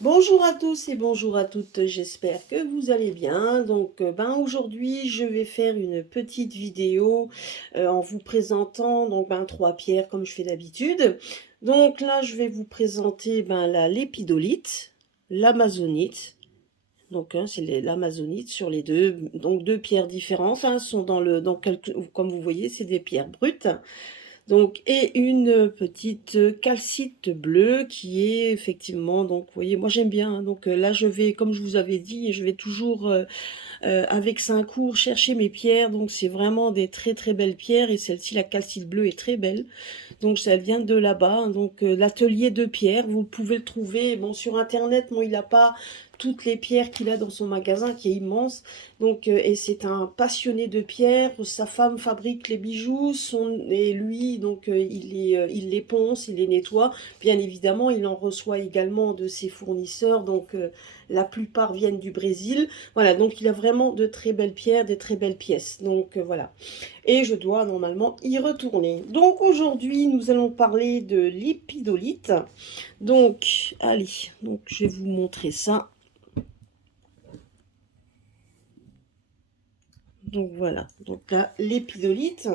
Bonjour à tous et bonjour à toutes, j'espère que vous allez bien. Donc, aujourd'hui, je vais faire une petite vidéo en vous présentant donc trois pierres comme je fais d'habitude. Donc là, je vais vous présenter la lépidolite, l'amazonite. Donc, c'est l'amazonite sur les deux, donc deux pierres différentes. Sont comme vous voyez, c'est des pierres brutes. Donc, et une petite calcite bleue qui est effectivement, donc vous voyez, moi j'aime bien, hein. Donc là je vais, comme je vous avais dit, je vais toujours avec Saint-Cour chercher mes pierres, donc c'est vraiment des très très belles pierres, et celle-ci, la calcite bleue, est très belle. Donc ça vient de là-bas, hein. Donc l'atelier de pierre, vous pouvez le trouver bon sur internet. Bon, il n'a pas toutes les pierres qu'il a dans son magasin qui est immense. Donc et c'est un passionné de pierres. Sa femme fabrique les bijoux, et lui donc il les ponce, il les nettoie. Bien évidemment, il en reçoit également de ses fournisseurs. Donc la plupart viennent du Brésil. Voilà, donc il a vraiment de très belles pierres, des très belles pièces. Donc voilà. Et je dois normalement y retourner. Donc aujourd'hui, nous allons parler de l'épidolite. Donc, allez, donc je vais vous montrer ça. Donc voilà, donc là, l'épidolite.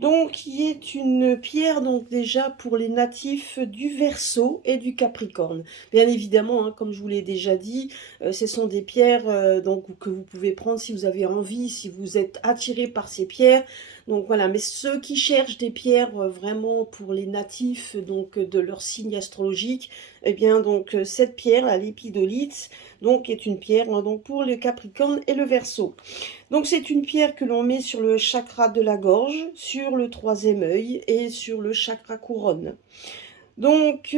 Donc, qui est une pierre donc déjà pour les natifs du Verseau et du Capricorne. Bien évidemment, hein, comme je vous l'ai déjà dit, ce sont des pierres donc que vous pouvez prendre si vous avez envie, si vous êtes attiré par ces pierres. Donc voilà, mais ceux qui cherchent des pierres vraiment pour les natifs donc de leur signe astrologique, eh bien donc cette pierre, la lépidolite, donc est une pierre hein, donc pour le Capricorne et le Verseau. Donc c'est une pierre que l'on met sur le chakra de la gorge, sur le troisième œil et sur le chakra couronne. Donc,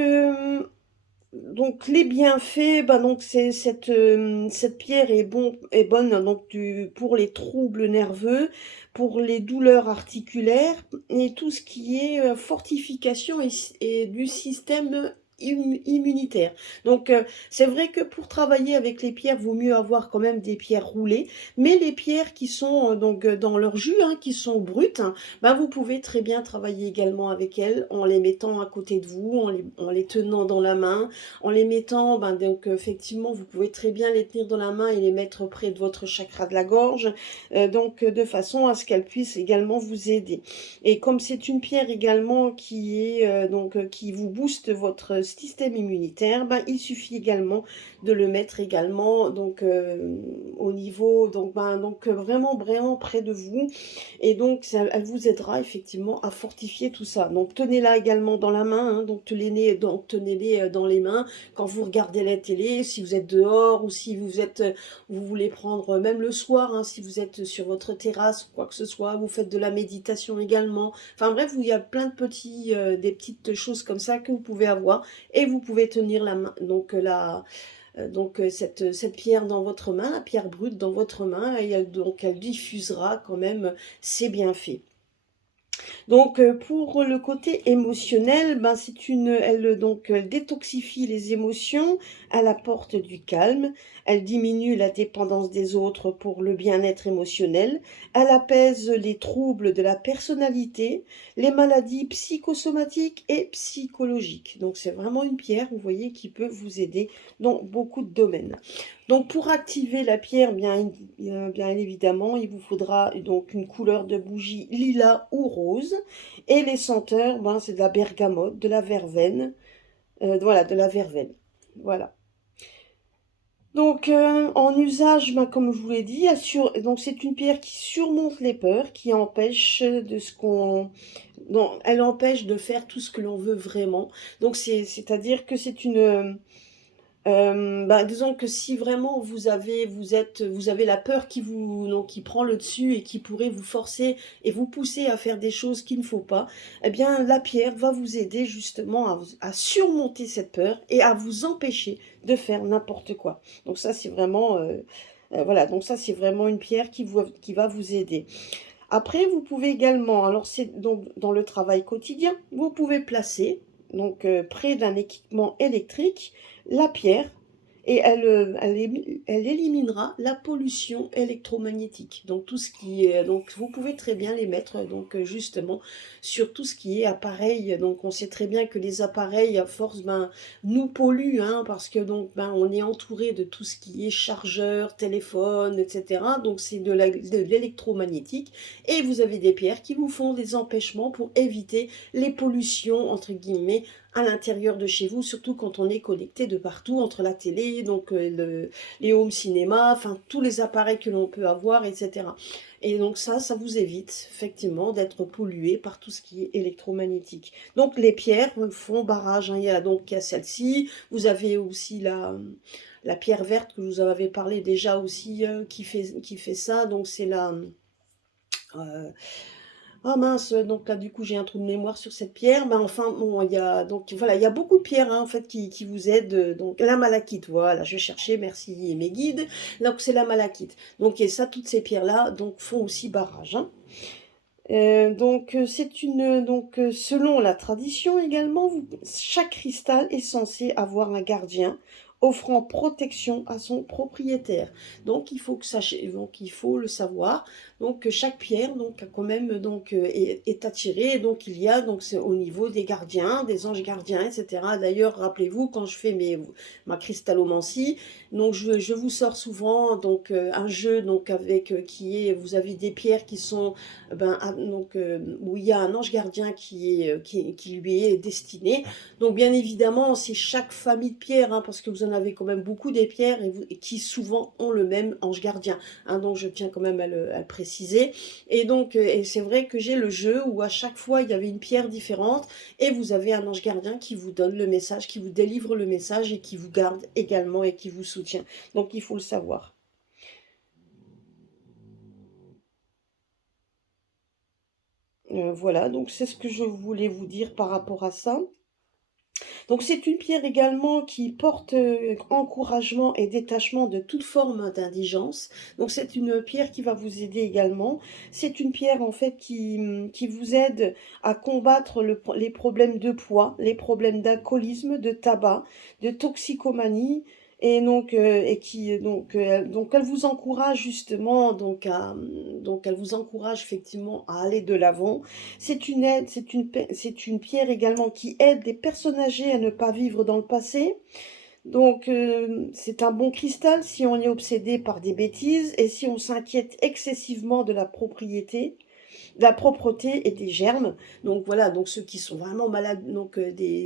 donc les bienfaits, donc cette pierre est bonne hein, donc pour les troubles nerveux, pour les douleurs articulaires et tout ce qui est fortification et du système immunitaire. Donc c'est vrai que pour travailler avec les pierres, vaut mieux avoir quand même des pierres roulées, mais les pierres qui sont dans leur jus, hein, qui sont brutes, hein, vous pouvez très bien travailler également avec elles en les mettant à côté de vous, en les tenant dans la main, en les mettant, donc effectivement, vous pouvez très bien les tenir dans la main et les mettre près de votre chakra de la gorge, de façon à ce qu'elles puissent également vous aider. Et comme c'est une pierre également qui est qui vous booste votre système immunitaire, il suffit également de le mettre également au niveau vraiment vraiment près de vous, et donc elle vous aidera effectivement à fortifier tout ça. Donc tenez-la également dans la main, hein, donc tenez-les dans les mains quand vous regardez la télé, si vous êtes dehors ou si vous voulez prendre même le soir, hein, si vous êtes sur votre terrasse ou quoi que ce soit, vous faites de la méditation également. Enfin bref, il y a plein de des petites choses comme ça que vous pouvez avoir, et vous pouvez tenir la main, cette pierre dans votre main, la pierre brute dans votre main, et elle diffusera quand même ses bienfaits. Donc pour le côté émotionnel, elle détoxifie les émotions, elle apporte du calme, elle diminue la dépendance des autres pour le bien-être émotionnel, elle apaise les troubles de la personnalité, les maladies psychosomatiques et psychologiques. Donc c'est vraiment une pierre, vous voyez, qui peut vous aider dans beaucoup de domaines. Donc pour activer la pierre, bien évidemment, il vous faudra donc une couleur de bougie lilas ou rose. Et les senteurs, c'est de la bergamote, de la verveine. Voilà, de la verveine. Voilà. Donc en usage, comme je vous l'ai dit, donc c'est une pierre qui surmonte les peurs, qui empêche de ce qu'on... Non, elle empêche de faire tout ce que l'on veut vraiment. Donc c'est-à-dire que c'est une... disons que si vraiment vous avez la peur qui prend le dessus et qui pourrait vous forcer et vous pousser à faire des choses qu'il ne faut pas, eh bien la pierre va vous aider justement à surmonter cette peur et à vous empêcher de faire n'importe quoi. Donc ça c'est vraiment voilà, donc ça c'est vraiment une pierre qui va vous aider. Après, vous pouvez également, alors c'est donc dans le travail quotidien, vous pouvez placer donc près d'un équipement électrique la pierre, et elle éliminera la pollution électromagnétique. Donc tout ce qui est, donc vous pouvez très bien les mettre donc justement sur tout ce qui est appareil. Donc on sait très bien que les appareils à force nous polluent, hein, parce que donc on est entouré de tout ce qui est chargeur, téléphone, etc. Donc c'est de l'électromagnétique, et vous avez des pierres qui vous font des empêchements pour éviter les pollutions entre guillemets à l'intérieur de chez vous, surtout quand on est connecté de partout, entre la télé, donc les home cinéma, enfin tous les appareils que l'on peut avoir, etc. Et donc ça vous évite effectivement d'être pollué par tout ce qui est électromagnétique. Donc les pierres font barrage, hein. Il y a celle-ci, vous avez aussi la pierre verte que je vous en avais parlé déjà aussi, qui fait ça, donc c'est la... euh, ah mince, donc là du coup j'ai un trou de mémoire sur cette pierre. Ben enfin bon, il y a donc voilà, il y a beaucoup de pierres, hein, en fait qui vous aident. Donc la malachite, voilà, je cherchais, merci mes guides. Donc c'est la malachite. Donc et ça, toutes ces pierres là donc font aussi barrage, hein. C'est une selon la tradition également, chaque cristal est censé avoir un gardien offrant protection à son propriétaire. Donc il faut que donc il faut le savoir. Donc chaque pierre donc a quand même est attirée. Donc il y a donc c'est au niveau des gardiens, des anges gardiens, etc. D'ailleurs rappelez-vous quand je fais ma cristallomancie, donc je vous sors souvent donc un jeu donc avec vous avez des pierres qui sont où il y a un ange gardien qui lui est destiné. Donc bien évidemment, c'est chaque famille de pierres, hein, parce que vous en avez quand même beaucoup des pierres et qui souvent ont le même ange gardien, hein, donc je tiens quand même à le préciser. Et donc et c'est vrai que j'ai le jeu où à chaque fois il y avait une pierre différente et vous avez un ange gardien qui vous donne le message, qui vous délivre le message et qui vous garde également et qui vous soutient. Donc il faut le savoir. Voilà, donc c'est ce que je voulais vous dire par rapport à ça. Donc c'est une pierre également qui porte encouragement et détachement de toute forme d'indigence. Donc c'est une pierre qui va vous aider également. C'est une pierre en fait qui vous aide à combattre les problèmes de poids, les problèmes d'alcoolisme, de tabac, de toxicomanie. Et donc elle vous encourage justement donc elle vous encourage effectivement à aller de l'avant. C'est une pierre également qui aide les personnes âgées à ne pas vivre dans le passé. Donc, c'est un bon cristal si on est obsédé par des bêtises et si on s'inquiète excessivement de la propreté et des germes. Donc voilà, donc ceux qui sont vraiment malades, donc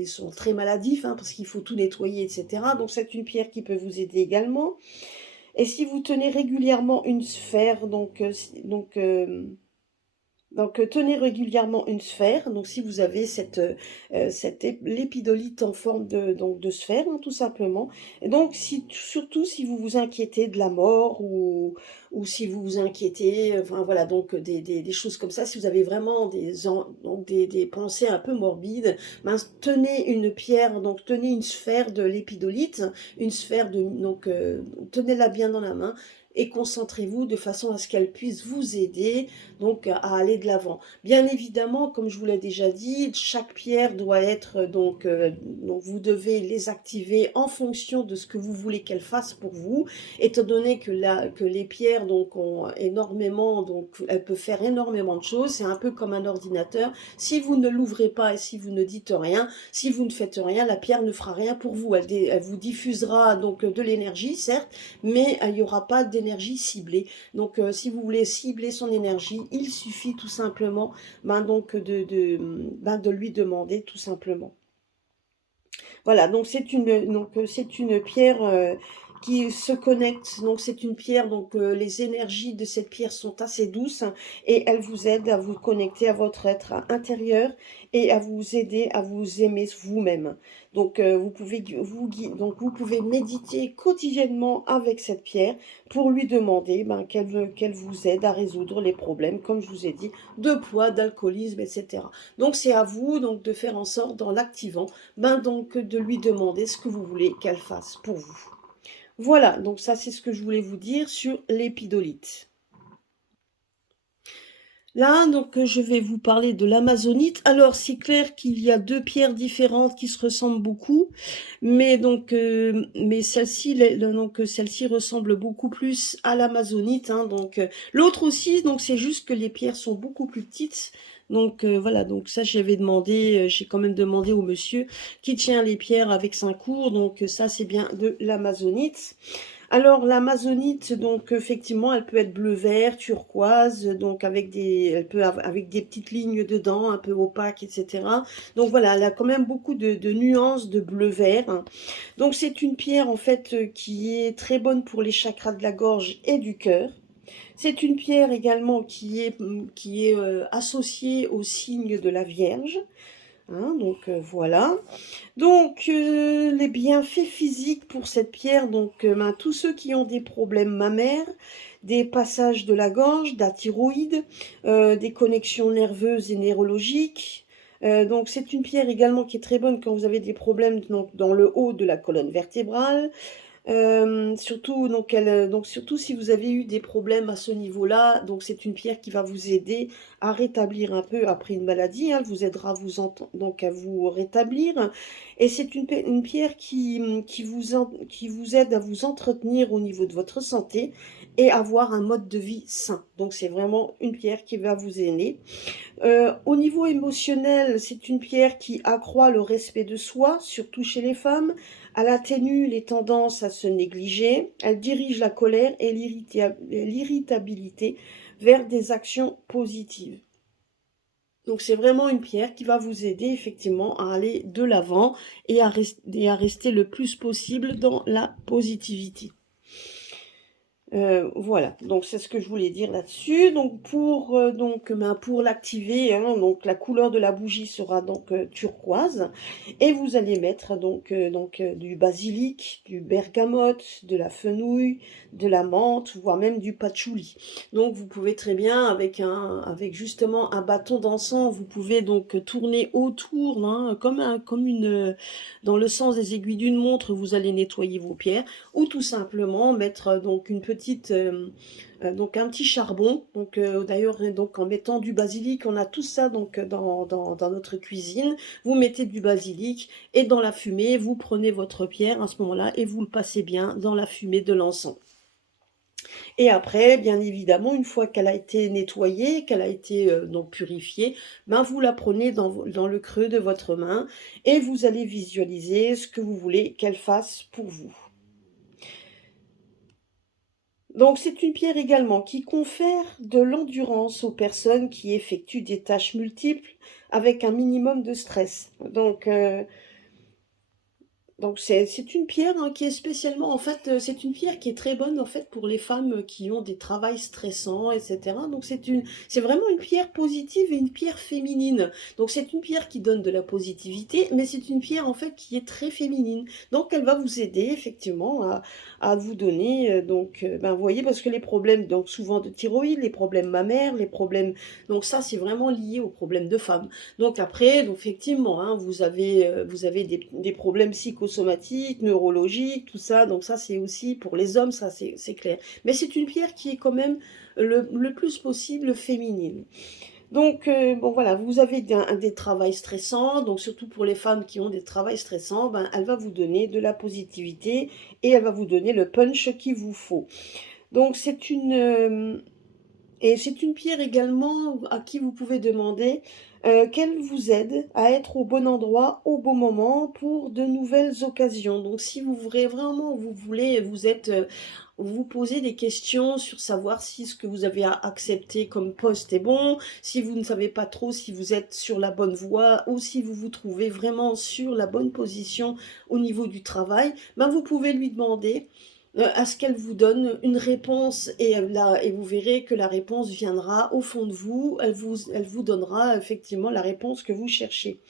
sont très maladifs, hein, parce qu'il faut tout nettoyer, etc. Donc c'est une pierre qui peut vous aider également. Et si vous tenez régulièrement une sphère, tenez régulièrement une sphère. Donc, si vous avez l'épidolite en forme de sphère, hein, tout simplement. Et donc, surtout si vous vous inquiétez de la mort ou si vous vous inquiétez, enfin voilà, donc des choses comme ça, si vous avez vraiment des pensées un peu morbides, tenez une pierre, donc tenez une sphère de l'épidolite, une sphère tenez-la bien dans la main et concentrez-vous de façon à ce qu'elle puisse vous aider donc à aller de l'avant. Bien évidemment, comme je vous l'ai déjà dit, chaque pierre doit être donc vous devez les activer en fonction de ce que vous voulez qu'elles fassent pour vous, étant donné que les pierres donc ont énormément, donc elles peuvent faire énormément de choses. C'est un peu comme un ordinateur. Si vous ne l'ouvrez pas et si vous ne dites rien, si vous ne faites rien, la pierre ne fera rien pour vous. Elle vous diffusera donc de l'énergie, certes, mais il n'y aura pas d'énergie ciblée. Donc, si vous voulez cibler son énergie, il suffit tout simplement de lui demander tout simplement. Voilà, donc c'est une pierre qui se connecte. Donc c'est une pierre, donc les énergies de cette pierre sont assez douces, hein, et elle vous aide à vous connecter à votre être intérieur et à vous aider à vous aimer vous-même. Donc vous pouvez méditer quotidiennement avec cette pierre pour lui demander qu'elle vous aide à résoudre les problèmes, comme je vous ai dit, de poids, d'alcoolisme, etc. Donc c'est à vous donc de faire en sorte, en l'activant, donc de lui demander ce que vous voulez qu'elle fasse pour vous. Voilà, donc ça c'est ce que je voulais vous dire sur l'épidolite. Là, donc, je vais vous parler de l'amazonite. Alors, c'est clair qu'il y a 2 pierres différentes qui se ressemblent beaucoup, mais donc, mais celle-ci, donc, celle-ci ressemble beaucoup plus à l'amazonite, hein, donc, l'autre aussi, donc c'est juste que les pierres sont beaucoup plus petites. Donc, voilà, donc ça, j'avais demandé, j'ai quand même demandé au monsieur qui tient les pierres avec 5 cours, donc ça, c'est bien de l'amazonite. Alors l'amazonite, donc effectivement, elle peut être bleu-vert, turquoise, donc elle peut avec des petites lignes dedans, un peu opaques, etc. Donc voilà, elle a quand même beaucoup de nuances de bleu-vert, hein. Donc c'est une pierre en fait qui est très bonne pour les chakras de la gorge et du cœur. C'est une pierre également qui est associée au signe de la Vierge, hein, donc voilà. Donc, les bienfaits physiques pour cette pierre, donc, ben, tous ceux qui ont des problèmes mammaires, des passages de la gorge, de la thyroïde, des connexions nerveuses et neurologiques. Donc, c'est une pierre également qui est très bonne quand vous avez des problèmes donc, dans le haut de la colonne vertébrale. Surtout, donc surtout si vous avez eu des problèmes à ce niveau-là, donc c'est une pierre qui va vous aider à rétablir un peu après une maladie, hein, elle vous aidera donc à vous rétablir. Et c'est une pierre qui vous aide à vous entretenir au niveau de votre santé et avoir un mode de vie sain. Donc c'est vraiment une pierre qui va vous aider. Au niveau émotionnel, c'est une pierre qui accroît le respect de soi, surtout chez les femmes. Elle atténue les tendances à se négliger. Elle dirige la colère et l'irritabilité vers des actions positives. Donc c'est vraiment une pierre qui va vous aider effectivement à aller de l'avant et et à rester le plus possible dans la positivité. Voilà, donc c'est ce que je voulais dire là-dessus. Donc pour l'activer, hein, donc la couleur de la bougie sera donc turquoise et vous allez mettre du basilic, du bergamote, de la fenouil, de la menthe, voire même du patchouli. Donc vous pouvez très bien avec justement un bâton d'encens, vous pouvez donc tourner autour, hein, dans le sens des aiguilles d'une montre, vous allez nettoyer vos pierres ou tout simplement mettre donc donc un petit charbon. Donc d'ailleurs donc en mettant du basilic, on a tout ça donc dans notre cuisine. Vous mettez du basilic et dans la fumée, vous prenez votre pierre à ce moment-là et vous le passez bien dans la fumée de l'encens. Et après, bien évidemment, une fois qu'elle a été nettoyée, qu'elle a été donc purifiée, ben vous la prenez dans le creux de votre main et vous allez visualiser ce que vous voulez qu'elle fasse pour vous. Donc c'est une pierre également qui confère de l'endurance aux personnes qui effectuent des tâches multiples avec un minimum de stress. Donc c'est une pierre, hein, qui est spécialement en fait, c'est une pierre qui est très bonne en fait pour les femmes qui ont des travails stressants et cetera. Donc c'est vraiment une pierre positive et une pierre féminine. Donc c'est une pierre qui donne de la positivité, mais c'est une pierre en fait qui est très féminine. Donc elle va vous aider effectivement à vous donner, ben vous voyez parce que les problèmes donc souvent de thyroïde, les problèmes mammaires, les problèmes donc ça c'est vraiment lié aux problèmes de femmes. Donc après, donc effectivement, hein, vous avez des problèmes psychosomatiques, neurologiques, tout ça. Donc ça, c'est aussi pour les hommes, ça c'est clair. Mais c'est une pierre qui est quand même le plus possible féminine. Donc bon voilà, vous avez des travails stressants, donc surtout pour les femmes qui ont des travails stressants, ben, elle va vous donner de la positivité et elle va vous donner le punch qu'il vous faut. Donc c'est une pierre également à qui vous pouvez demander qu'elle vous aide à être au bon endroit, au bon moment pour de nouvelles occasions. Donc si vous voulez vraiment, vous posez des questions sur savoir si ce que vous avez à accepter comme poste est bon, si vous ne savez pas trop si vous êtes sur la bonne voie ou si vous vous trouvez vraiment sur la bonne position au niveau du travail, ben vous pouvez lui demander à ce qu'elle vous donne une réponse et vous verrez que la réponse viendra au fond de vous, elle vous donnera effectivement la réponse que vous cherchez.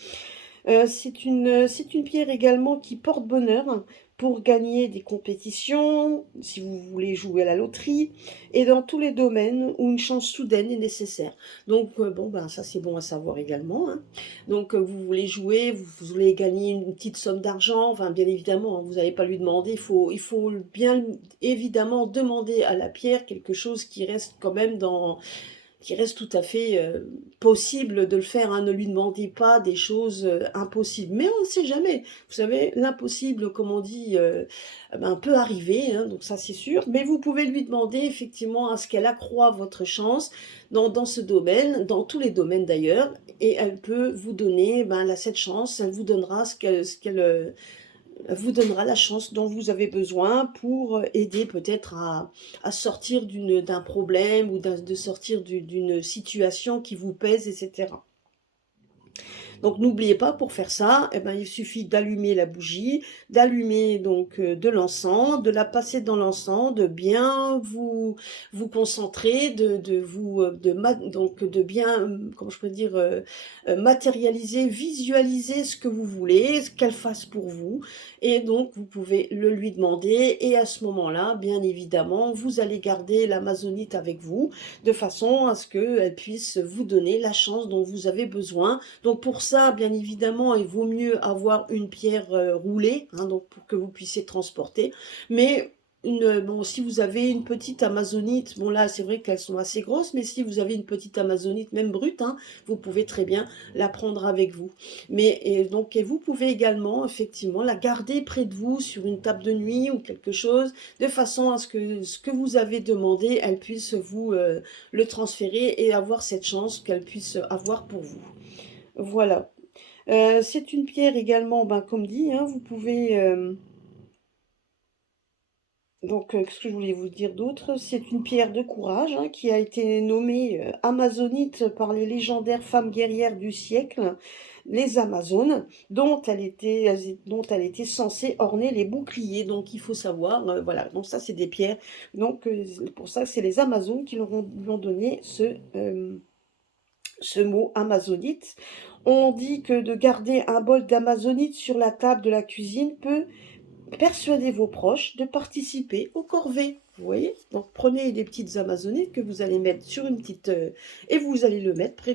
C'est une pierre également qui porte bonheur pour gagner des compétitions, si vous voulez jouer à la loterie, et dans tous les domaines où une chance soudaine est nécessaire. Donc, bon, ben, ça c'est bon à savoir également, hein. Donc, vous voulez jouer, vous voulez gagner une petite somme d'argent, enfin, bien évidemment, hein, vous n'allez pas lui demander, il faut bien évidemment demander à la pierre quelque chose qui reste quand même qui reste tout à fait possible de le faire, hein. Ne lui demandez pas des choses impossibles. Mais on ne sait jamais. Vous savez, l'impossible, comme on dit, ben, peut arriver, hein, donc ça c'est sûr. Mais vous pouvez lui demander effectivement à ce qu'elle accroît votre chance dans ce domaine, dans tous les domaines d'ailleurs, et elle peut vous donner ben, cette chance, elle vous donnera vous donnera la chance dont vous avez besoin pour aider peut-être à sortir d'un problème ou de sortir d'une situation qui vous pèse, etc. Donc n'oubliez pas, pour faire ça, eh ben, il suffit d'allumer la bougie, d'allumer donc de l'encens, de la passer dans l'encens, de bien vous concentrer, donc de bien, comment je peux dire, matérialiser, visualiser ce que vous voulez, ce qu'elle fasse pour vous. Et donc vous pouvez le lui demander. Et à ce moment-là, bien évidemment, vous allez garder l'amazonite avec vous, de façon à ce qu'elle puisse vous donner la chance dont vous avez besoin. Donc pour ça, bien évidemment, il vaut mieux avoir une pierre roulée, hein, donc pour que vous puissiez transporter. Mais bon, si vous avez une petite amazonite, bon là c'est vrai qu'elles sont assez grosses, mais si vous avez une petite amazonite, même brute, hein, vous pouvez très bien la prendre avec vous. Mais et vous pouvez également effectivement la garder près de vous sur une table de nuit ou quelque chose, de façon à ce que ce que vous avez demandé, elle puisse vous le transférer et avoir cette chance qu'elle puisse avoir pour vous. Voilà. C'est une pierre également, ben, comme dit, hein, vous pouvez... qu'est-ce que je voulais vous dire d'autre? C'est une pierre de courage, hein, qui a été nommée amazonite par les légendaires femmes guerrières du siècle, les Amazones, dont elle était censée orner les boucliers. Donc il faut savoir, voilà, donc ça c'est des pierres. Donc pour ça c'est les Amazones qui lui ont donné ce mot amazonite. On dit que de garder un bol d'amazonite sur la table de la cuisine peut persuader vos proches de participer aux corvées. Vous voyez? Donc prenez des petites amazonites que vous allez mettre sur une petite... et vous allez le mettre près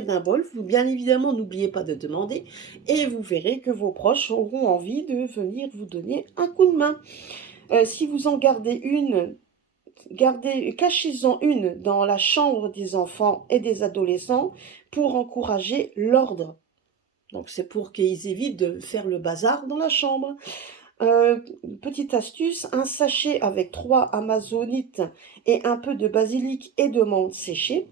d'un bol. Vous, bien évidemment, n'oubliez pas de demander. Et vous verrez que vos proches auront envie de venir vous donner un coup de main. Si vous en gardez une, cachez-en une dans la chambre des enfants et des adolescents pour encourager l'ordre. Donc c'est pour qu'ils évitent de faire le bazar dans la chambre. Petite astuce, un sachet avec 3 amazonites et un peu de basilic et de menthe séchée.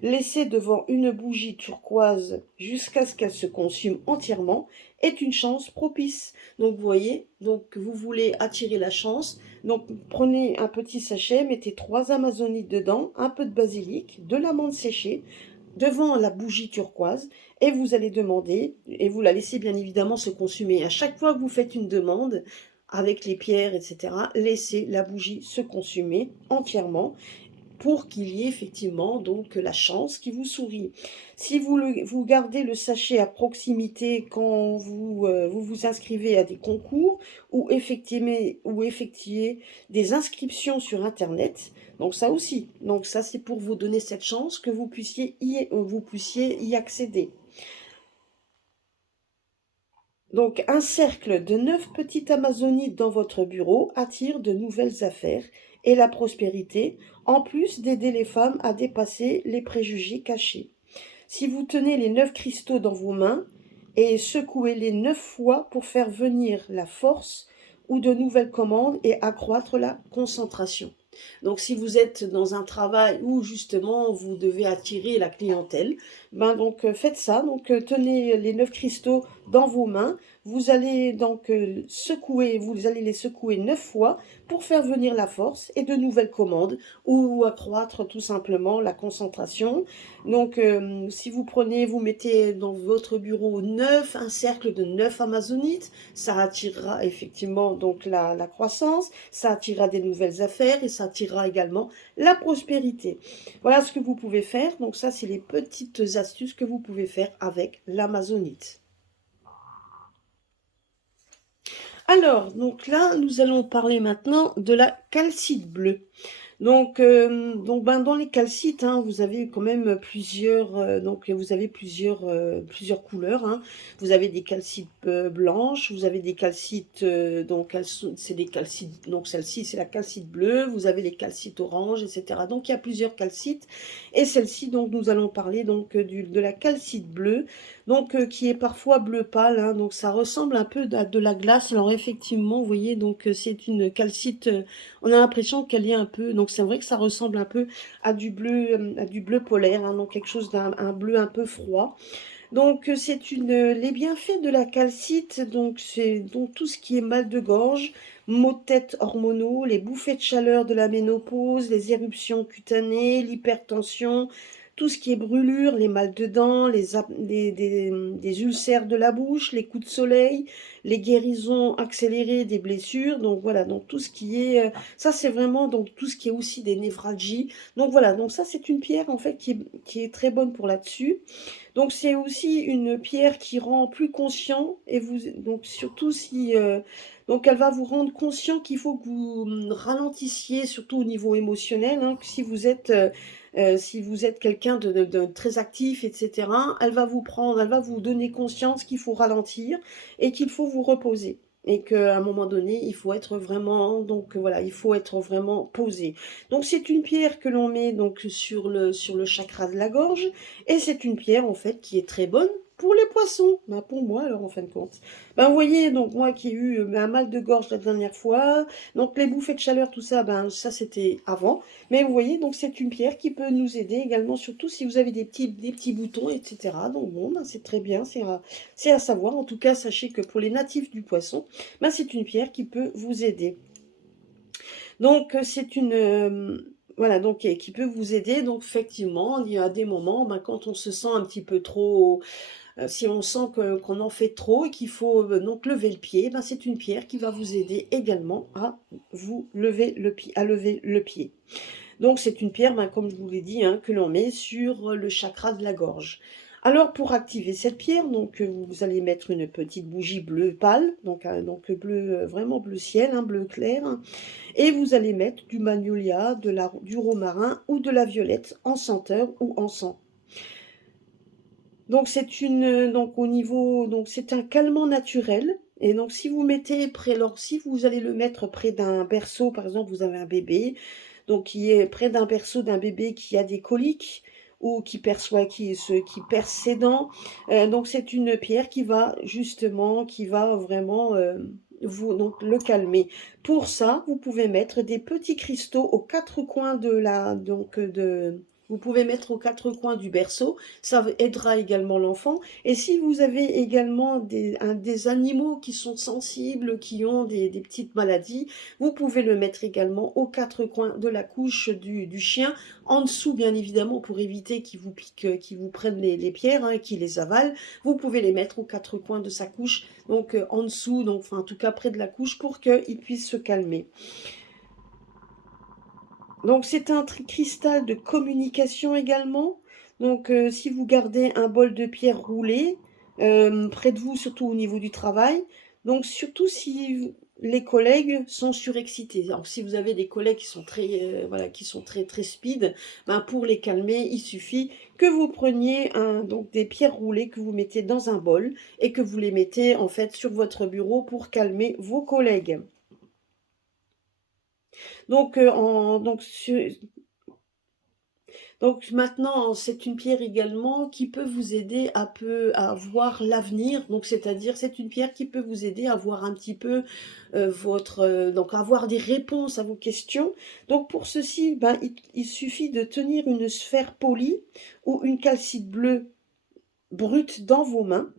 Laissez devant une bougie turquoise jusqu'à ce qu'elle se consume entièrement est une chance propice. Donc vous voyez, donc vous voulez attirer la chance. Donc prenez un petit sachet, mettez 3 amazonites dedans, un peu de basilic, de la menthe séchée, devant la bougie turquoise, et vous allez demander, et vous la laissez bien évidemment se consumer. À chaque fois que vous faites une demande, avec les pierres, etc., laissez la bougie se consumer entièrement, pour qu'il y ait effectivement donc la chance qui vous sourit. Si vous gardez le sachet à proximité quand vous inscrivez à des concours ou effectuez des inscriptions sur Internet, donc ça aussi, donc ça c'est pour vous donner cette chance que vous puissiez y accéder. Donc, un cercle de 9 petites amazonites dans votre bureau attire de nouvelles affaires et la prospérité, en plus d'aider les femmes à dépasser les préjugés cachés. Si vous tenez les 9 cristaux dans vos mains et secouez-les 9 fois pour faire venir la force ou de nouvelles commandes et accroître la concentration. Donc, si vous êtes dans un travail où justement vous devez attirer la clientèle, ben donc faites ça. Donc, tenez les 9 cristaux dans vos mains. Vous allez donc vous allez les secouer 9 fois pour faire venir la force et de nouvelles commandes ou accroître tout simplement la concentration. Donc, si vous mettez dans votre bureau un cercle de 9 amazonites, ça attirera effectivement donc la croissance, ça attirera des nouvelles affaires et ça attirera également la prospérité. Voilà ce que vous pouvez faire. Donc ça, c'est les petites astuces que vous pouvez faire avec l'amazonite. Alors, donc là, nous allons parler maintenant de la calcite bleue. Donc ben, dans les calcites, hein, vous avez quand même plusieurs, donc vous avez plusieurs couleurs, hein. Vous avez des calcites blanches, vous avez des calcites, donc c'est des calcites, donc celle-ci c'est la calcite bleue, vous avez les calcites oranges, etc. Donc il y a plusieurs calcites, et celle-ci, donc nous allons parler donc de la calcite bleue, donc qui est parfois bleu pâle, hein. Donc ça ressemble un peu à de la glace. Alors effectivement, vous voyez, donc c'est une calcite, on a l'impression qu'elle est un peu, donc c'est vrai que ça ressemble un peu à du bleu polaire, hein, donc quelque chose un bleu un peu froid. Donc c'est les bienfaits de la calcite, donc c'est donc tout ce qui est mal de gorge, maux de tête hormonaux, les bouffées de chaleur de la ménopause, les éruptions cutanées, l'hypertension, tout ce qui est brûlure, les mal de dents, des ulcères de la bouche, les coups de soleil, les guérisons accélérées des blessures. Donc voilà, donc tout ce qui est, ça c'est vraiment donc tout ce qui est aussi des névralgies. Donc voilà, donc ça c'est une pierre en fait qui est très bonne pour là-dessus. Donc c'est aussi une pierre qui rend plus conscient, et vous donc surtout si donc elle va vous rendre conscient qu'il faut que vous ralentissiez, surtout au niveau émotionnel, hein, que si vous êtes quelqu'un de très actif, etc., elle va vous donner conscience qu'il faut ralentir et qu'il faut vous reposer. Et qu'à un moment donné, il faut être vraiment, donc voilà, il faut être vraiment posé. Donc c'est une pierre que l'on met donc sur le chakra de la gorge, et c'est une pierre en fait qui est très bonne pour les poissons. Ben, pour moi alors en fin de compte. Ben vous voyez, donc moi qui ai eu un mal de gorge la dernière fois, donc les bouffées de chaleur, tout ça, ben ça c'était avant. Mais vous voyez, donc c'est une pierre qui peut nous aider également, surtout si vous avez des petits boutons, etc. Donc bon, ben, c'est très bien, c'est à savoir. En tout cas, sachez que pour les natifs du poisson, ben, c'est une pierre qui peut vous aider. Donc, c'est une, voilà, donc qui peut vous aider. Donc, effectivement, il y a des moments, ben, quand on se sent un petit peu trop, si on sent qu'on en fait trop et qu'il faut donc lever le pied, ben, c'est une pierre qui va vous aider également à vous lever le pied, à lever le pied. Donc c'est une pierre, ben, comme je vous l'ai dit, hein, que l'on met sur le chakra de la gorge. Alors pour activer cette pierre, donc vous allez mettre une petite bougie bleu pâle, donc bleu, vraiment bleu ciel, hein, bleu clair, hein, et vous allez mettre du magnolia, du romarin ou de la violette en senteur ou en sang. Donc donc au niveau, donc c'est un calmant naturel. Et donc si vous mettez près, alors si vous allez le mettre près d'un berceau, par exemple vous avez un bébé, donc qui est près d'un berceau d'un bébé qui a des coliques ou qui perce ses dents, donc c'est une pierre qui va justement, qui va vraiment vous donc le calmer. Pour ça, vous pouvez mettre des petits cristaux aux quatre coins de la donc de vous pouvez mettre aux quatre coins du berceau, ça aidera également l'enfant. Et si vous avez également des animaux qui sont sensibles, qui ont des petites maladies, vous pouvez le mettre également aux quatre coins de la couche du chien, en dessous bien évidemment pour éviter qu'il vous pique, qu'il vous prenne les pierres, hein, qu'il les avale. Vous pouvez les mettre aux quatre coins de sa couche, donc en dessous, donc enfin en tout cas près de la couche, pour qu'il puisse se calmer. Donc c'est un cristal de communication également. Donc si vous gardez un bol de pierre roulé près de vous, surtout au niveau du travail, donc surtout si les collègues sont surexcités. Alors si vous avez des collègues qui sont voilà, qui sont très speed, ben, pour les calmer, il suffit que vous preniez donc des pierres roulées que vous mettez dans un bol et que vous les mettez en fait sur votre bureau pour calmer vos collègues. Donc, donc maintenant, c'est une pierre également qui peut vous aider à voir l'avenir. Donc c'est-à-dire, c'est une pierre qui peut vous aider à voir un petit peu donc avoir des réponses à vos questions. Donc pour ceci, ben, il suffit de tenir une sphère polie ou une calcite bleue brute dans vos mains,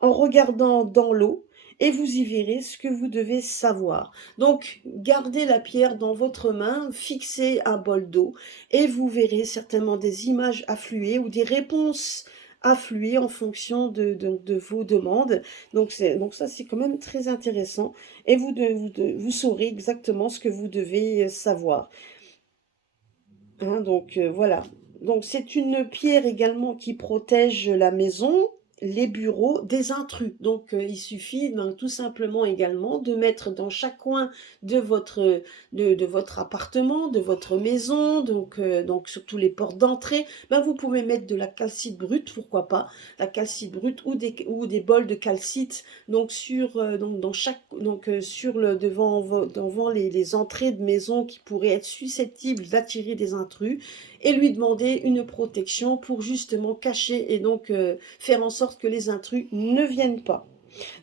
en regardant dans l'eau, et vous y verrez ce que vous devez savoir. Donc, gardez la pierre dans votre main, fixez un bol d'eau, et vous verrez certainement des images affluer ou des réponses affluer en fonction de vos demandes. Donc ça, c'est quand même très intéressant, et vous saurez exactement ce que vous devez savoir. Hein, donc voilà. Donc c'est une pierre également qui protège la maison les bureaux des intrus. Donc, il suffit ben, tout simplement également de mettre dans chaque coin de votre appartement, de votre maison, donc sur tous les portes d'entrée, ben, vous pouvez mettre de la calcite brute, pourquoi pas, la calcite brute ou des bols de calcite, donc sur le devant les entrées de maison qui pourraient être susceptibles d'attirer des intrus, et lui demander une protection pour justement cacher et donc faire en sorte que les intrus ne viennent pas.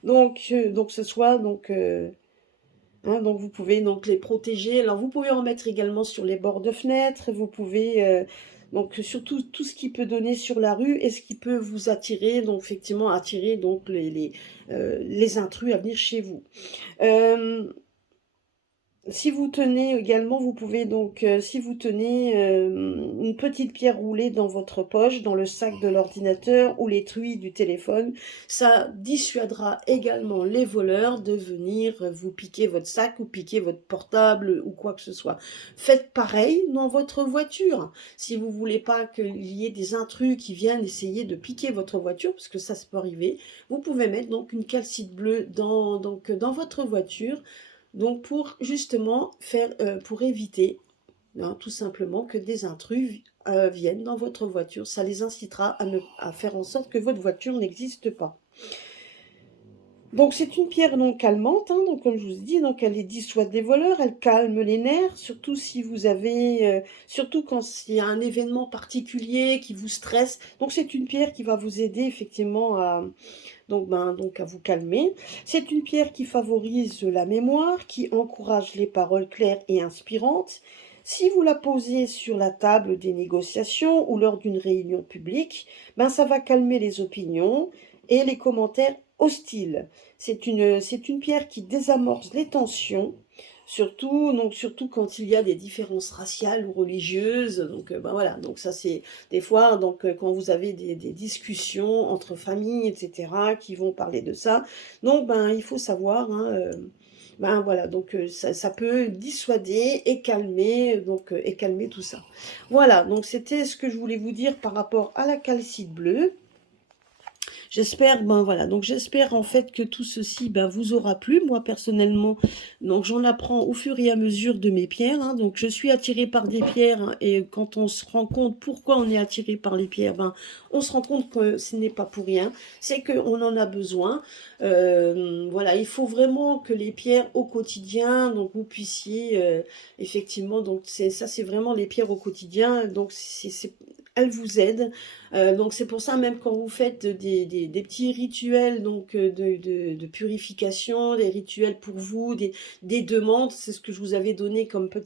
Donc ce soit hein, donc vous pouvez donc les protéger. Alors vous pouvez en mettre également sur les bords de fenêtres. Vous pouvez donc surtout tout ce qui peut donner sur la rue et ce qui peut vous attirer. Donc effectivement attirer donc les intrus à venir chez vous. Euh, Si vous tenez également, vous pouvez donc, si vous tenez une petite pierre roulée dans votre poche, dans le sac de l'ordinateur ou l'étui du téléphone, ça dissuadera également les voleurs de venir vous piquer votre sac ou piquer votre portable ou quoi que ce soit. Faites pareil dans votre voiture. Si vous voulez pas qu'il y ait des intrus qui viennent essayer de piquer votre voiture, parce que ça peut arriver, vous pouvez mettre donc une calcite bleue dans votre voiture, donc pour justement pour éviter hein, tout simplement que des intrus viennent dans votre voiture. Ça les incitera à faire en sorte que votre voiture n'existe pas. Donc c'est une pierre donc calmante, hein, donc comme je vous ai dit, donc elle les dissuade des voleurs, elle calme les nerfs, surtout si vous avez, surtout quand il y a un événement particulier qui vous stresse. Donc c'est une pierre qui va vous aider effectivement donc à vous calmer. C'est une pierre qui favorise la mémoire, qui encourage les paroles claires et inspirantes. Si vous la posez sur la table des négociations ou lors d'une réunion publique, ben ça va calmer les opinions et les commentaires hostiles. C'est une pierre qui désamorce les tensions, surtout quand il y a des différences raciales ou religieuses. Donc ben voilà, donc ça c'est des fois quand vous avez des discussions entre familles, etc., qui vont parler de ça. Donc ben il faut savoir, hein, ben voilà, donc ça peut dissuader et calmer tout ça. Voilà, donc c'était ce que je voulais vous dire par rapport à la calcite bleue. J'espère, ben voilà, donc j'espère en fait que tout ceci ben, vous aura plu. Moi personnellement, donc j'en apprends au fur et à mesure de mes pierres, hein. Donc je suis attirée par des pierres, hein, et quand on se rend compte pourquoi on est attiré par les pierres, ben on se rend compte que ce n'est pas pour rien, c'est qu'on en a besoin. Voilà, il faut vraiment que les pierres au quotidien, donc vous puissiez effectivement, donc c'est vraiment les pierres au quotidien, donc elles vous aident. Donc c'est pour ça même quand vous faites des petits rituels donc de purification, des rituels pour vous, des demandes, c'est ce que je vous avais donné comme des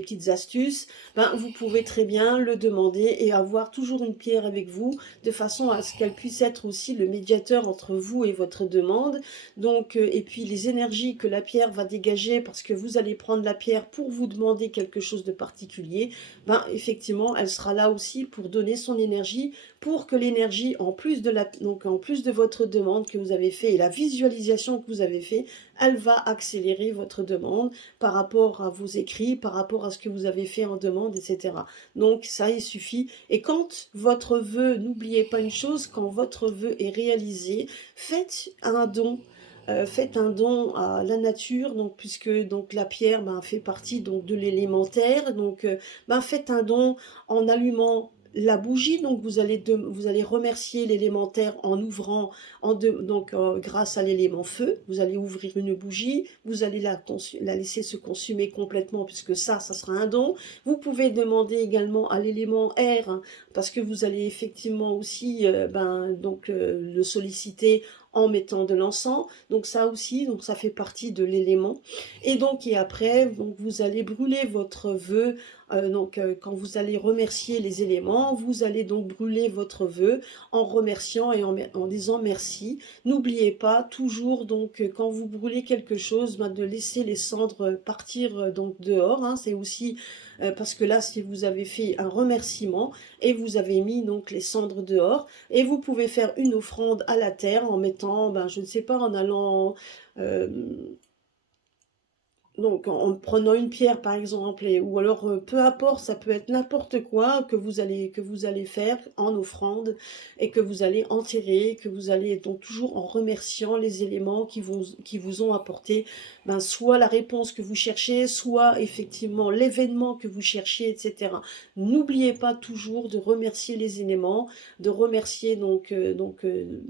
petites astuces, ben, vous pouvez très bien le demander et avoir toujours une pierre avec vous de façon à ce qu'elle puisse être aussi le médiateur entre vous et votre demande. Donc, et puis les énergies que la pierre va dégager parce que vous allez prendre la pierre pour vous demander quelque chose de particulier, ben, effectivement, elle sera là aussi pour donner son énergie, pour que l'énergie, en plus de votre demande que vous avez fait et la visualisation que vous avez fait, elle va accélérer votre demande par rapport à vos écrits, par rapport à ce que vous avez fait en demande, etc. Donc ça, il suffit. Et quand votre vœu, n'oubliez pas une chose, quand votre vœu est réalisé, faites un don. Faites un don à la nature, donc puisque donc la pierre ben, fait partie donc de l'élémentaire, donc ben, faites un don en allumant la bougie, donc vous allez remercier l'élémentaire en ouvrant, grâce à l'élément feu, vous allez ouvrir une bougie, vous allez la laisser se consumer complètement, puisque ça sera un don. Vous pouvez demander également à l'élément air, hein, parce que vous allez effectivement aussi le solliciter en mettant de l'encens, donc ça aussi, donc ça fait partie de l'élément. Et après, donc vous allez brûler votre vœu. Quand vous allez remercier les éléments, vous allez donc brûler votre vœu en remerciant et en disant merci. N'oubliez pas toujours donc quand vous brûlez quelque chose, ben, de laisser les cendres partir donc dehors, hein. C'est aussi parce que là, si vous avez fait un remerciement et vous avez mis donc les cendres dehors, et vous pouvez faire une offrande à la terre en mettant, ben, je ne sais pas, en allant Donc en prenant une pierre par exemple ou alors, peu importe, ça peut être n'importe quoi que vous allez faire en offrande et que vous allez enterrer, que vous allez donc toujours en remerciant les éléments qui vous ont apporté, ben, soit la réponse que vous cherchez, soit effectivement l'événement que vous cherchiez et cetera. N'oubliez pas toujours de remercier les éléments, de remercier donc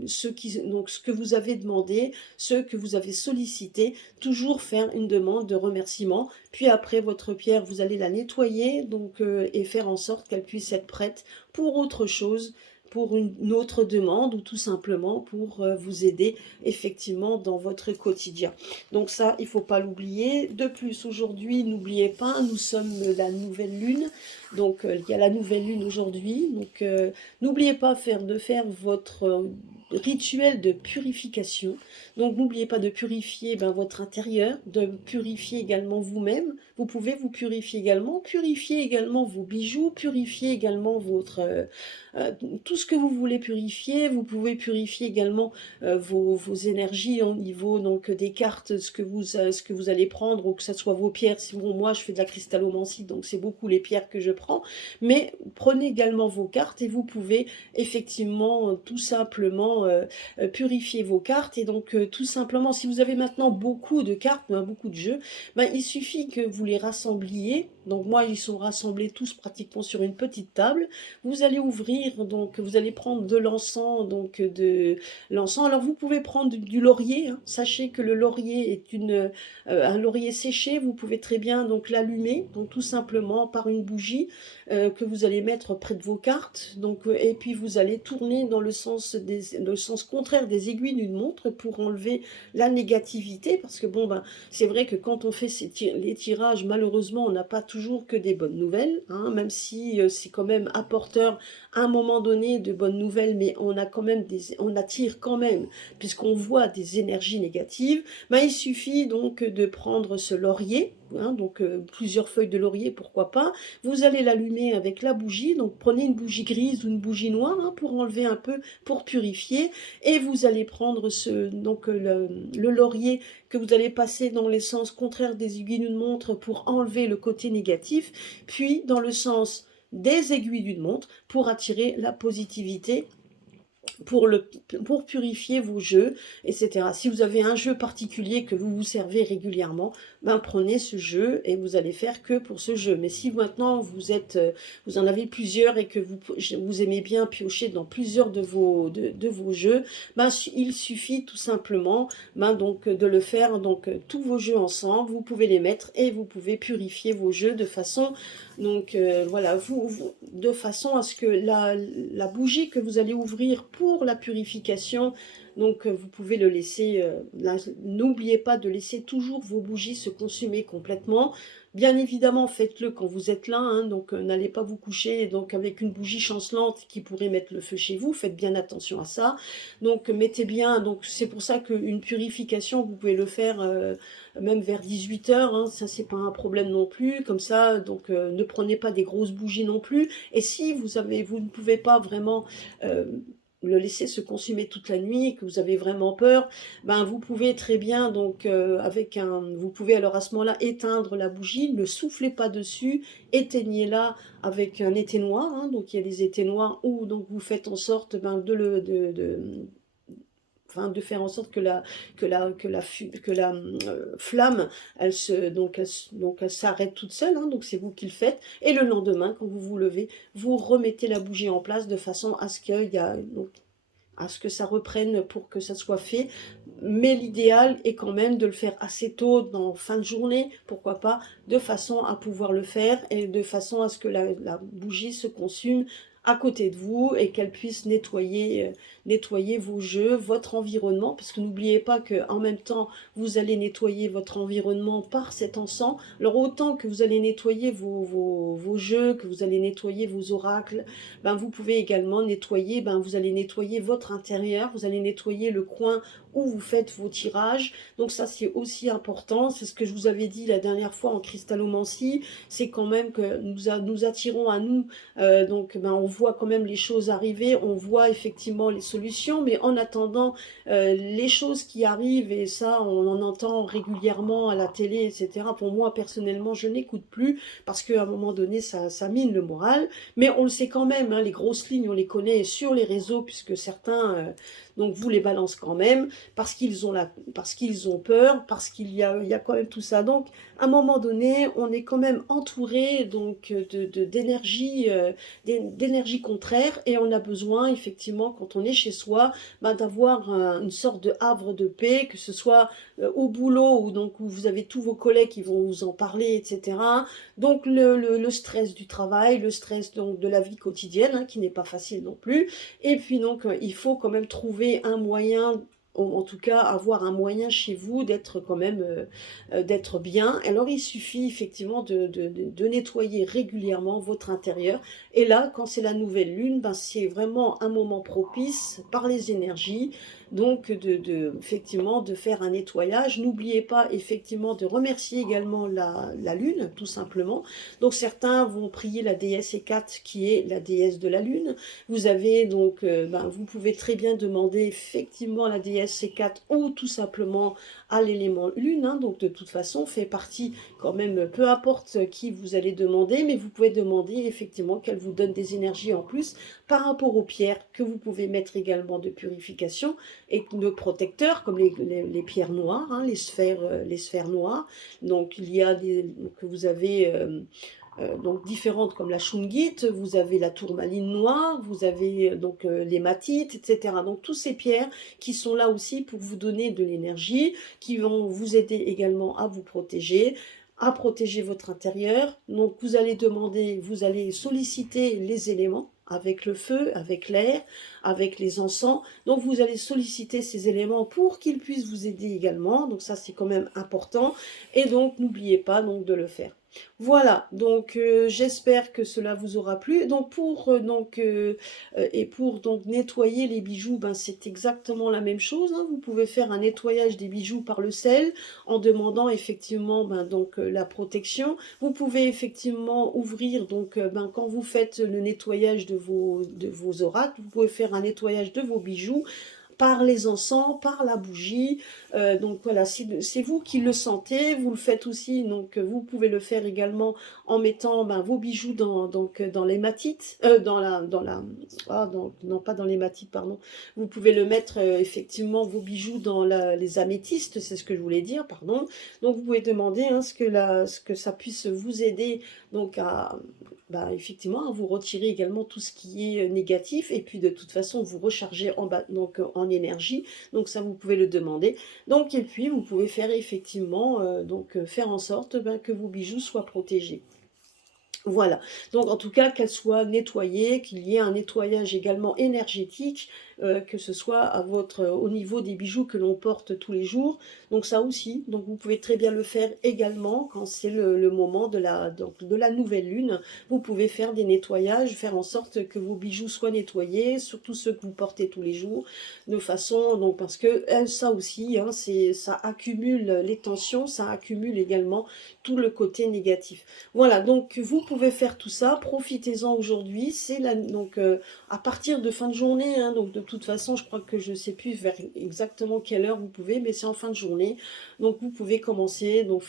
ce que vous avez demandé, ceux que vous avez sollicités, toujours faire une demande de remerciement. Puis après, votre pierre, vous allez la nettoyer donc, et faire en sorte qu'elle puisse être prête pour autre chose, pour une autre demande ou tout simplement pour vous aider effectivement dans votre quotidien. Donc ça, il ne faut pas l'oublier. De plus, aujourd'hui, n'oubliez pas, nous sommes la nouvelle lune. Donc il y a la nouvelle lune aujourd'hui. Donc n'oubliez pas de faire votre rituel de purification. Donc n'oubliez pas de purifier votre intérieur, de purifier également vous-même. Vous pouvez vous purifier également vos bijoux, purifier également euh, tout ce que vous voulez purifier. Vous pouvez purifier également vos énergies au niveau donc des cartes, ce que vous allez prendre, ou que ce soit vos pierres. Si bon, moi je fais de la cristallomancie, donc c'est beaucoup les pierres que je prends, mais prenez également vos cartes et vous pouvez effectivement tout simplement purifier vos cartes. Et donc tout simplement, si vous avez maintenant beaucoup de cartes, beaucoup de jeux, il suffit que vous les rassembliez. Donc moi, ils sont rassemblés tous pratiquement sur une petite table. Vous allez ouvrir, donc vous allez prendre de l'encens, donc de l'encens. Alors vous pouvez prendre du laurier, hein. Sachez que le laurier est un laurier séché. Vous pouvez très bien donc l'allumer, donc tout simplement par une bougie que vous allez mettre près de vos cartes. Donc et puis vous allez tourner dans le sens contraire des aiguilles d'une montre pour enlever la négativité, parce que bon c'est vrai que quand on fait les tirages, malheureusement on n'a pas toujours que des bonnes nouvelles, hein, même si c'est quand même apporteur à un moment donné de bonnes nouvelles, mais on attire quand même, puisqu'on voit des énergies négatives. Il suffit donc de prendre ce laurier, hein, donc plusieurs feuilles de laurier, pourquoi pas. Vous allez l'allumer avec la bougie, donc prenez une bougie grise ou une bougie noire, hein, pour enlever un peu, pour purifier, et vous allez prendre le laurier que vous allez passer dans les sens contraires des aiguilles d'une montre pour enlever le côté négatif, puis dans le sens des aiguilles d'une montre pour attirer la positivité, pour purifier vos jeux, etc. Si vous avez un jeu particulier que vous vous servez régulièrement, prenez ce jeu et vous allez faire que pour ce jeu. Mais si maintenant vous en avez plusieurs et que vous aimez bien piocher dans plusieurs de vos jeux, il suffit tout simplement donc de le faire, donc tous vos jeux ensemble, vous pouvez les mettre et vous pouvez purifier vos jeux de façon donc voilà, de façon à ce que la bougie que vous allez ouvrir pour la purification, donc vous pouvez le laisser, n'oubliez pas de laisser toujours vos bougies se consumer complètement. Bien évidemment, faites-le quand vous êtes là, hein, donc n'allez pas vous coucher donc avec une bougie chancelante qui pourrait mettre le feu chez vous. Faites bien attention à ça. Donc mettez bien, donc c'est pour ça qu'une purification, vous pouvez le faire même vers 18 h, hein, ça c'est pas un problème non plus, comme ça, donc ne prenez pas des grosses bougies non plus. Et si vous ne pouvez pas vraiment le laisser se consumer toute la nuit et que vous avez vraiment peur, vous pouvez très bien donc vous pouvez alors à ce moment-là éteindre la bougie, ne soufflez pas dessus, éteignez-la avec un éteignoir, hein, donc il y a des éteignoirs où donc vous faites en sorte de faire en sorte que la flamme, elle s'arrête toute seule, hein, donc c'est vous qui le faites. Et le lendemain, quand vous vous levez, vous remettez la bougie en place de façon à ce que ça reprenne pour que ça soit fait. Mais l'idéal est quand même de le faire assez tôt, dans fin de journée, pourquoi pas, de façon à pouvoir le faire et de façon à ce que la bougie se consume à côté de vous et qu'elle puisse nettoyer vos jeux, votre environnement, parce que n'oubliez pas qu'en même temps, vous allez nettoyer votre environnement par cet encens. Alors autant que vous allez nettoyer vos jeux, que vous allez nettoyer vos oracles, vous pouvez également nettoyer, vous allez nettoyer votre intérieur, vous allez nettoyer le coin où vous faites vos tirages. Donc ça c'est aussi important, c'est ce que je vous avais dit la dernière fois en cristallomancie, c'est quand même que nous attirons à nous, donc on voit quand même les choses arriver, on voit effectivement les solutions, mais en attendant, les choses qui arrivent, et ça, on en entend régulièrement à la télé, etc. Pour moi, personnellement, je n'écoute plus parce qu'à un moment donné, ça mine le moral. Mais on le sait quand même, hein, les grosses lignes, on les connaît sur les réseaux, puisque certains donc vous les balancent quand même, parce qu'ils ont peur, parce il y a quand même tout ça. Donc, à un moment donné, on est quand même entouré donc d'énergie, d'énergie contraire, et on a besoin, effectivement, quand on est chez soi, ben, d'avoir une sorte de havre de paix, que ce soit au boulot, où vous avez tous vos collègues qui vont vous en parler, etc. Donc le stress du travail, le stress donc de la vie quotidienne, hein, qui n'est pas facile non plus. Et puis donc il faut quand même trouver un moyen, en tout cas avoir un moyen chez vous d'être quand même d'être bien. Alors il suffit effectivement de nettoyer régulièrement votre intérieur. Et là, quand c'est la nouvelle lune, ben, c'est vraiment un moment propice par les énergies. Donc, effectivement, de faire un nettoyage. N'oubliez pas, effectivement, de remercier également la lune, tout simplement. Donc, certains vont prier la déesse Hécate, qui est la déesse de la lune. Vous avez donc, ben, vous pouvez très bien demander effectivement à la déesse Hécate, ou tout simplement à l'élément lune, hein. Donc, de toute façon, fait partie quand même, peu importe qui vous allez demander, mais vous pouvez demander effectivement qu'elle vous donne des énergies en plus par rapport aux pierres que vous pouvez mettre également de purification et de protecteurs, comme les pierres noires, hein, les sphères noires. Donc il y a que vous avez donc différentes, comme la shungite, vous avez la tourmaline noire, vous avez donc l'hématite, etc. Donc toutes ces pierres qui sont là aussi pour vous donner de l'énergie, qui vont vous aider également à vous protéger, à protéger votre intérieur. Donc vous allez demander, vous allez solliciter les éléments avec le feu, avec l'air, avec les encens. Donc vous allez solliciter ces éléments pour qu'ils puissent vous aider également. Donc ça, c'est quand même important. Et donc n'oubliez pas donc de le faire. Voilà, donc j'espère que cela vous aura plu. Donc pour donc nettoyer les bijoux, ben c'est exactement la même chose, hein. Vous pouvez faire un nettoyage des bijoux par le sel en demandant effectivement ben, donc la protection. Vous pouvez effectivement ouvrir donc ben, quand vous faites le nettoyage de vos oracles, vous pouvez faire un nettoyage de vos bijoux par les encens, par la bougie. Donc voilà, c'est vous qui le sentez, vous le faites aussi, donc vous pouvez le faire également en mettant ben, vos bijoux dans l'hématite, non pas dans l'hématite, pardon, vous pouvez le mettre effectivement vos bijoux dans les améthystes, c'est ce que je voulais dire, pardon. Donc vous pouvez demander hein, ce que ça puisse vous aider donc à bah, effectivement, vous retirez également tout ce qui est négatif, et puis de toute façon, vous rechargez donc, en énergie, donc ça, vous pouvez le demander. Donc, et puis, vous pouvez faire effectivement, faire en sorte ben, que vos bijoux soient protégés. Voilà, donc en tout cas qu'elle soit nettoyée, qu'il y ait un nettoyage également énergétique, que ce soit au niveau des bijoux que l'on porte tous les jours. Donc ça aussi, donc vous pouvez très bien le faire également quand c'est le moment de la nouvelle lune. Vous pouvez faire des nettoyages, faire en sorte que vos bijoux soient nettoyés, surtout ceux que vous portez tous les jours, de façon, donc parce que ça aussi, hein, ça accumule les tensions, ça accumule également tout le côté négatif. Voilà, donc vous pouvez faire tout ça, profitez-en aujourd'hui, donc à partir de fin de journée, hein, donc de toute façon, je crois que je ne sais plus vers exactement quelle heure vous pouvez, mais c'est en fin de journée, donc vous pouvez commencer donc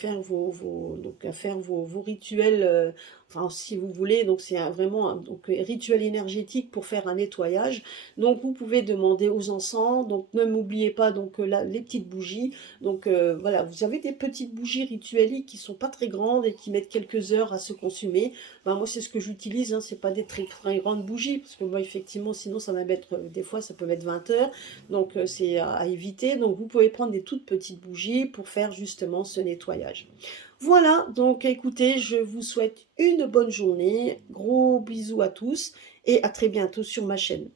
à faire vos rituels, enfin si vous voulez, donc c'est vraiment un rituel énergétique pour faire un nettoyage. Donc vous pouvez demander aux encens, donc ne m'oubliez pas donc les petites bougies. Donc voilà, vous avez des petites bougies ritueliques qui sont pas très grandes et qui mettent quelques heures à se consumer. Ben, moi c'est ce que j'utilise, hein, c'est pas des très, très grandes bougies, parce que moi effectivement sinon ça va mettre, des fois ça peut mettre 20 heures, donc c'est à éviter. Donc vous pouvez prendre des toutes petites bougies pour faire justement ce nettoyage. Voilà, donc écoutez, je vous souhaite une bonne journée, gros bisous à tous et à très bientôt sur ma chaîne.